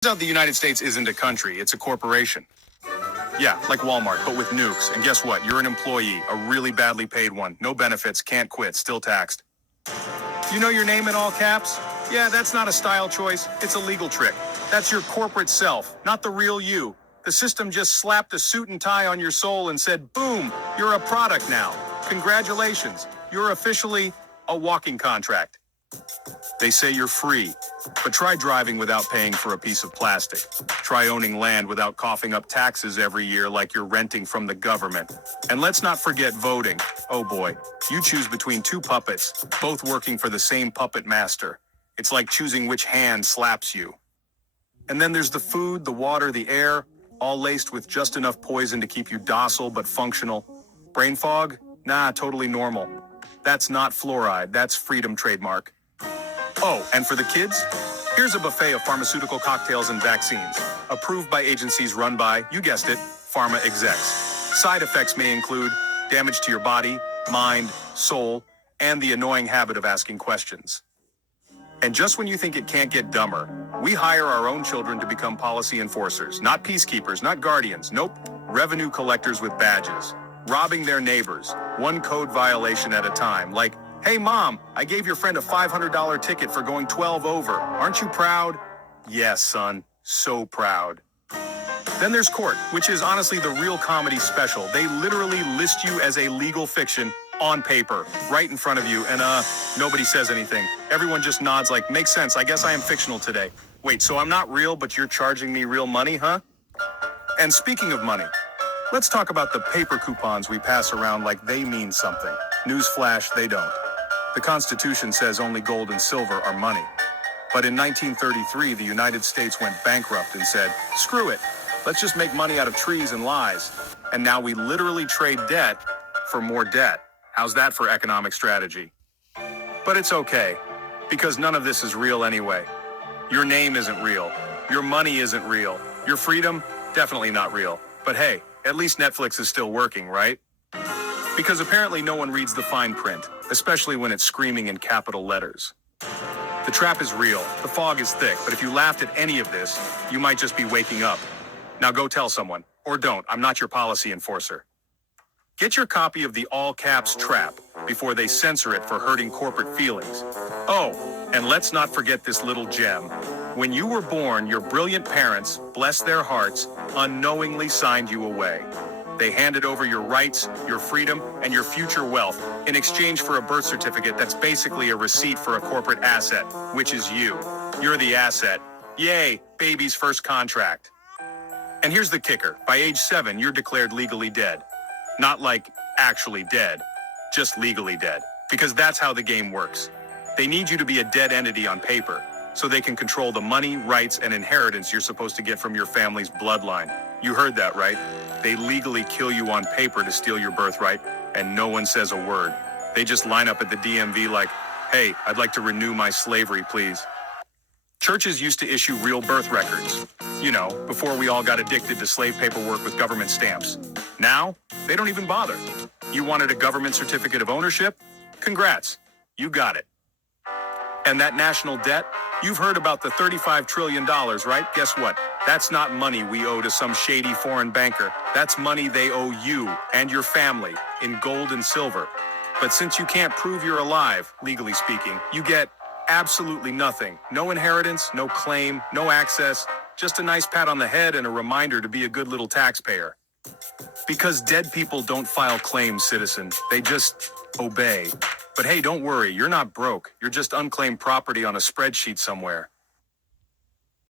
Turns out the United States isn't a country, it's a corporation. Yeah, like Walmart, but with nukes. And guess what? You're an employee, a really badly paid one. No benefits, can't quit, still taxed. You know your name in all caps? Yeah, that's not a style choice, it's a legal trick. That's your corporate self, not the real you. The system just slapped a suit and tie on your soul and said, boom, you're a product now. Congratulations, you're officially a walking contract. They say you're free, but try driving without paying for a piece of plastic. Try owning land without coughing up taxes every year like you're renting from the government. And let's not forget voting. Oh boy, you choose between two puppets, both working for the same puppet master. It's like choosing which hand slaps you. And then there's the food, the water, the air, all laced with just enough poison to keep you docile but functional. Brain fog? Nah, totally normal. That's not fluoride, that's freedom trademark. Oh, and for the kids, here's a buffet of pharmaceutical cocktails and vaccines, approved by agencies run by, you guessed it, pharma execs. Side effects may include damage to your body, mind, soul, and the annoying habit of asking questions. And just when you think it can't get dumber, we hire our own children to become policy enforcers, not peacekeepers, not guardians, nope, revenue collectors with badges, robbing their neighbors, one code violation at a time, like, hey mom, I gave your friend a $500 ticket for going 12 over. Aren't you proud? Yes, son, so proud. Then there's court, which is honestly the real comedy special. They literally list you as a legal fiction on paper, right in front of you, and nobody says anything. Everyone just nods like, makes sense, I guess I am fictional today. Wait, so I'm not real, but you're charging me real money, huh? And speaking of money, let's talk about the paper coupons we pass around like they mean something. Newsflash, they don't. The Constitution says only gold and silver are money. But in 1933, the United States went bankrupt and said, screw it, let's just make money out of trees and lies. And now we literally trade debt for more debt. How's that for economic strategy? But it's okay, because none of this is real anyway. Your name isn't real. Your money isn't real. Your freedom, definitely not real. But hey, at least Netflix is still working, right? Because apparently no one reads the fine print, especially when it's screaming in capital letters. The trap is real, the fog is thick, but if you laughed at any of this, you might just be waking up. Now go tell someone, or don't, I'm not your policy enforcer. Get your copy of the all caps trap before they censor it for hurting corporate feelings. Oh, and let's not forget this little gem. When you were born, your brilliant parents, bless their hearts, unknowingly signed you away. They handed over your rights, your freedom, and your future wealth in exchange for a birth certificate that's basically a receipt for a corporate asset, which is you. You're the asset. Yay, baby's first contract. And here's the kicker. By age 7, you're declared legally dead. Not like actually dead, just legally dead. Because that's how the game works. They need you to be a dead entity on paper, so they can control the money, rights, and inheritance you're supposed to get from your family's bloodline. You heard that, right? They legally kill you on paper to steal your birthright, and no one says a word. They just line up at the DMV like, hey, I'd like to renew my slavery, please. Churches used to issue real birth records, you know, before we all got addicted to slave paperwork with government stamps. Now, they don't even bother. You wanted a government certificate of ownership? Congrats, you got it. And that national debt? You've heard about the $35 trillion, right? Guess what? That's not money we owe to some shady foreign banker. That's money they owe you and your family in gold and silver. But since you can't prove you're alive, legally speaking, you get absolutely nothing. No inheritance, no claim, no access, just a nice pat on the head and a reminder to be a good little taxpayer. Because dead people don't file claims, citizen. They just obey. But hey, don't worry, you're not broke. You're just unclaimed property on a spreadsheet somewhere.